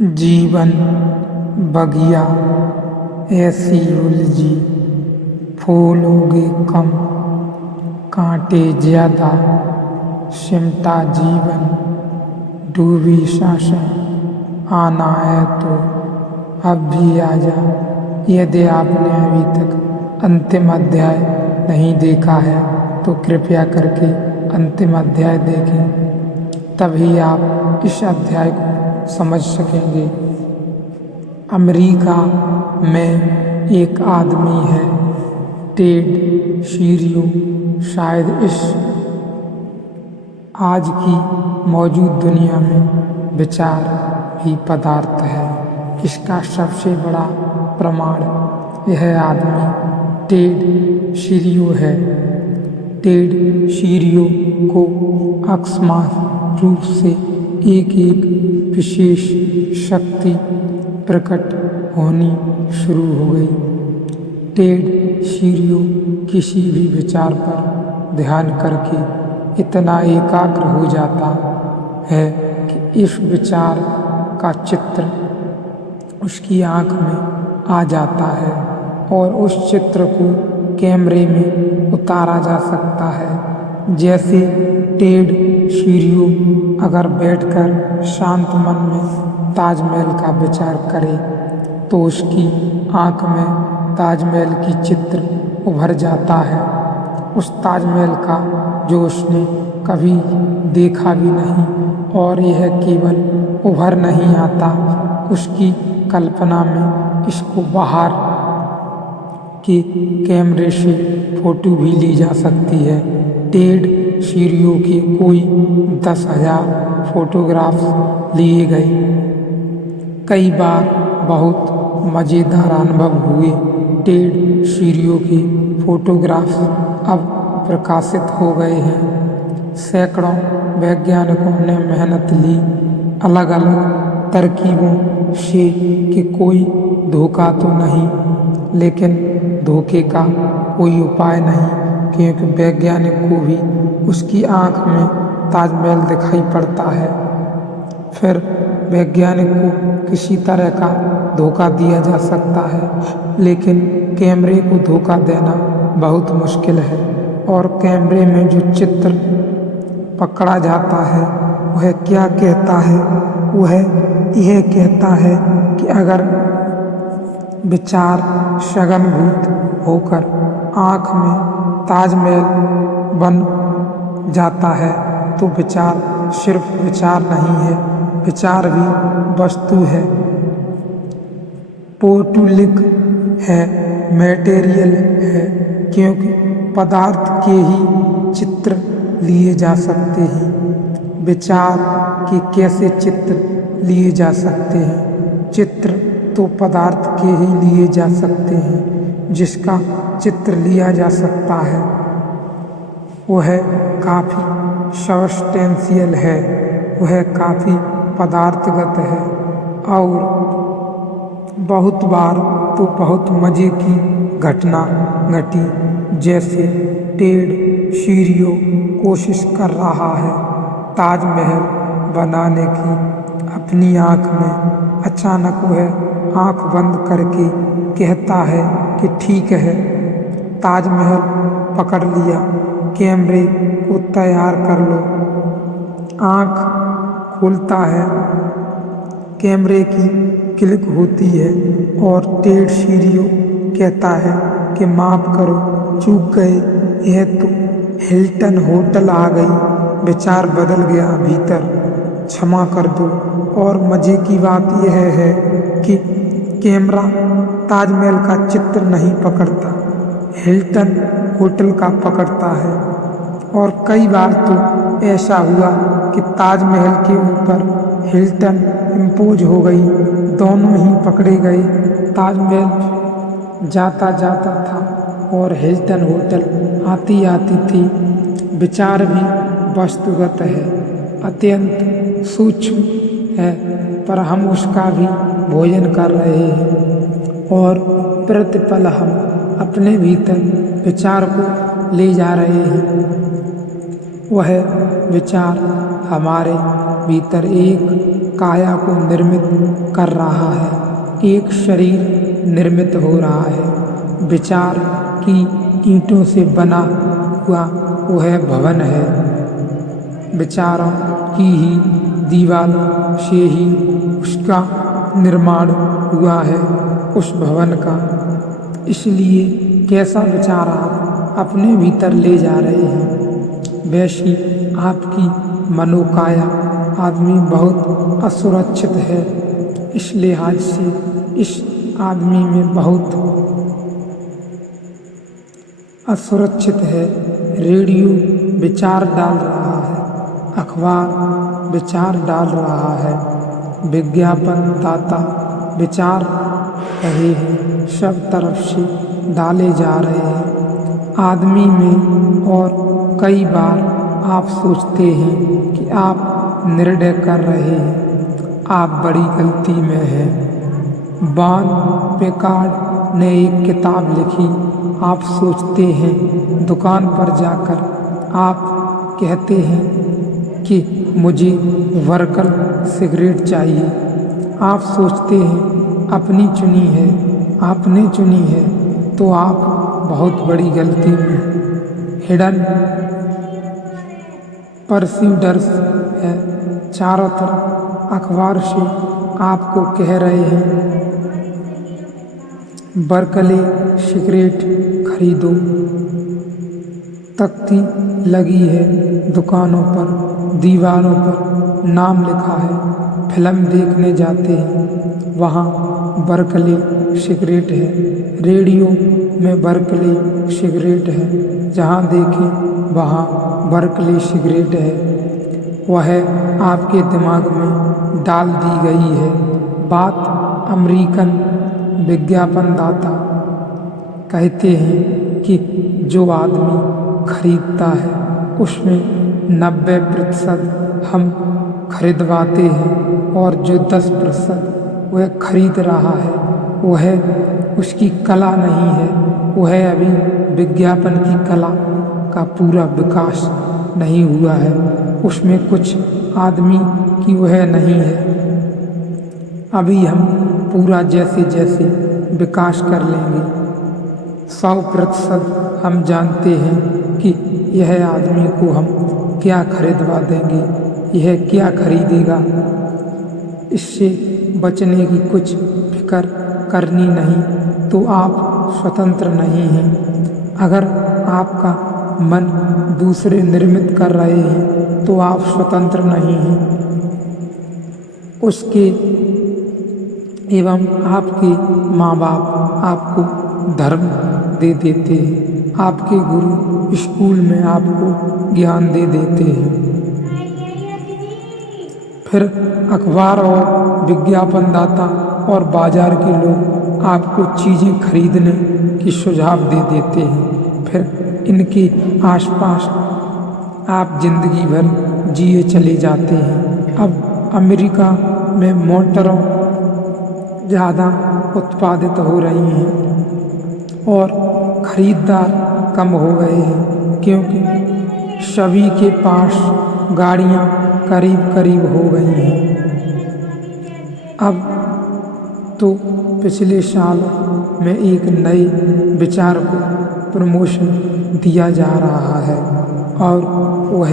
जीवन बगिया ऐसी उलझी, फूलोगे कम कांटे ज्यादा, सिमटा जीवन डूबी सांसें। आना है तो अब भी आजा। यदि आपने अभी तक अंतिम अध्याय नहीं देखा है तो कृपया करके अंतिम अध्याय देखें, तभी आप इस अध्याय को समझ सकेंगे। अमेरिका में एक आदमी है, टेड शीरियो। शायद इस आज की मौजूद दुनिया में विचार ही पदार्थ है। इसका सबसे बड़ा प्रमाण यह आदमी टेड शीरियो है। टेड शीरियो को अकस्मात रूप से एक विशेष शक्ति प्रकट होनी शुरू हो गई। टेड शीरियो किसी भी विचार पर ध्यान करके इतना एकाग्र हो जाता है कि इस विचार का चित्र उसकी आँख में आ जाता है और उस चित्र को कैमरे में उतारा जा सकता है। जैसे टेड शीरियो अगर बैठकर शांत मन में ताजमहल का विचार करे तो उसकी आँख में ताजमहल की चित्र उभर जाता है। उस ताजमहल का जो उसने कभी देखा भी नहीं, और यह केवल उभर नहीं आता, उसकी कल्पना में इसको बाहर के कैमरे से फोटो भी ली जा सकती है। टेड शीरियो के कोई 10,000 फोटोग्राफ्स लिए गए। कई बार बहुत मज़ेदार अनुभव हुए। टेड शीरियो के फोटोग्राफ्स अब प्रकाशित हो गए हैं। सैकड़ों वैज्ञानिकों ने मेहनत ली अलग अलग तरकीबों से कि कोई धोखा तो नहीं, लेकिन धोखे का कोई उपाय नहीं, क्योंकि वैज्ञानिक को भी उसकी आँख में ताजमहल दिखाई पड़ता है। फिर वैज्ञानिक को किसी तरह का धोखा दिया जा सकता है, लेकिन कैमरे को धोखा देना बहुत मुश्किल है। और कैमरे में जो चित्र पकड़ा जाता है वह क्या कहता है? वह यह कहता है कि अगर विचार सघनभूत होकर आँख में ताजमहल बन जाता है तो विचार सिर्फ विचार नहीं है, विचार भी वस्तु है, पोर्टुलिक है, मटेरियल है, क्योंकि पदार्थ के ही चित्र लिए जा सकते हैं। विचार के कैसे चित्र लिए जा सकते हैं? चित्र तो पदार्थ के ही लिए जा सकते हैं। जिसका चित्र लिया जा सकता है वह काफ़ी सबस्टेंशियल है, वह काफ़ी पदार्थगत है, और बहुत बार तो बहुत मज़े की घटना घटी। जैसे टेड शीरियो कोशिश कर रहा है ताजमहल बनाने की अपनी आँख में। अचानक वह आँख बंद करके कहता है कि ठीक है, ताजमहल पकड़ लिया, कैमरे को तैयार कर लो। आँख खोलता है, कैमरे की क्लिक होती है और टेड शीरियो कहता है कि माफ़ करो, चूक गए, यह तो हिल्टन होटल आ गई, विचार बदल गया भीतर, क्षमा कर दो। और मज़े की बात यह है कि कैमरा ताजमहल का चित्र नहीं पकड़ता, हिल्टन होटल का पकड़ता है। और कई बार तो ऐसा हुआ कि ताजमहल के ऊपर हिल्टन इम्पोज हो गई, दोनों ही पकड़े गए। ताजमहल जाता जाता था और हिल्टन होटल आती आती थी। विचार भी वस्तुगत है, अत्यंत सूक्ष्म है, पर हम उसका भी भोजन कर रहे हैं और प्रतिपल हम अपने भीतर विचार को ले जा रहे हैं। वह विचार हमारे भीतर एक काया को निर्मित कर रहा है। एक शरीर निर्मित हो रहा है। विचार की ईंटों से बना हुआ वह भवन है। विचारों की ही दीवारों से ही उसका निर्माण हुआ है, उस भवन का। इसलिए कैसा विचार आप अपने भीतर ले जा रहे हैं, वैसी आपकी मनोकाया आदमी बहुत असुरक्षित है। इस लिहाज से इस आदमी में बहुत असुरक्षित है। रेडियो विचार डाल रहा है, अखबार विचार डाल रहा है, विज्ञापन दाता विचार रहे हैं, सब तरफ से डाले जा रहे हैं आदमी में। और कई बार आप सोचते हैं कि आप निर्णय कर रहे हैं, आप बड़ी गलती में हैं। बान पेकार्ड ने एक किताब लिखी। आप सोचते हैं, दुकान पर जाकर आप कहते हैं कि मुझे वर्कल सिगरेट चाहिए। आप सोचते हैं अपनी चुनी है, आपने चुनी है, तो आप बहुत बड़ी गलती में। हिडन परस्यूडर्स है चारों तरफ अखबार से आपको कह रहे हैं, बर्कले सिगरेट खरीदो। तख्ती लगी है दुकानों पर, दीवारों पर नाम लिखा है। फिल्म देखने जाते हैं, वहाँ बर्कले सिगरेट है। रेडियो में बर्कले सिगरेट है, जहाँ देखें वहाँ बर्कले सिगरेट है। वह आपके दिमाग में डाल दी गई है बात। अमेरिकन विज्ञापनदाता कहते हैं कि जो आदमी खरीदता है उसमें 90% हम खरीदवाते हैं, और जो 10% वह खरीद रहा है वह उसकी कला नहीं है। वह अभी विज्ञापन की कला का पूरा विकास नहीं हुआ है। उसमें कुछ आदमी की वह नहीं है। अभी हम पूरा जैसे जैसे विकास कर लेंगे, 100% हम जानते हैं कि यह आदमी को हम क्या खरीदवा देंगे, यह क्या खरीदेगा। इससे बचने की कुछ फिक्र करनी नहीं तो आप स्वतंत्र नहीं हैं। अगर आपका मन दूसरे निर्मित कर रहे हैं तो आप स्वतंत्र नहीं हैं। उसके एवं आपके माँ बाप आपको धर्म दे देते हैं, आपके गुरु स्कूल में आपको ज्ञान दे देते हैं। फिर अखबार और विज्ञापनदाता और बाजार के लोग आपको चीज़ें खरीदने की सुझाव दे देते हैं। फिर इनके आसपास आप जिंदगी भर जिए चले जाते हैं। अब अमेरिका में मोटरों ज़्यादा उत्पादित हो रही हैं और खरीदार कम हो गए हैं, क्योंकि सभी के पास गाड़ियाँ करीब करीब हो गई हैं। अब तो पिछले साल में एक नए विचार को प्रमोशन दिया जा रहा है, और वह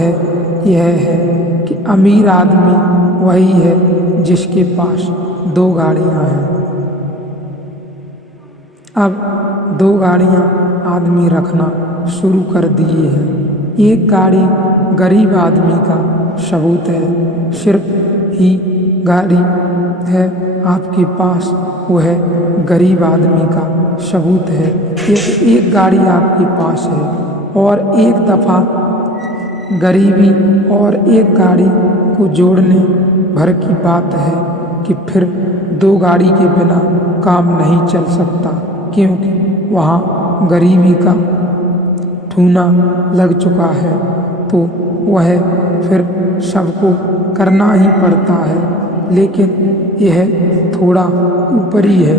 यह है कि अमीर आदमी वही है जिसके पास 2 गाड़ियाँ हैं। अब 2 गाड़ियाँ आदमी रखना शुरू कर दिए हैं। एक गाड़ी गरीब आदमी का सबूत है। सिर्फ ही गाड़ी है आपके पास, वह गरीब आदमी का सबूत है। एक गाड़ी आपके पास है, और एक दफ़ा गरीबी और एक गाड़ी को जोड़ने भर की बात है कि फिर 2 गाड़ी के बिना काम नहीं चल सकता, क्योंकि वहाँ गरीबी का ठूना लग चुका है। तो वह फिर सबको करना ही पड़ता है। लेकिन यह थोड़ा ऊपरी है,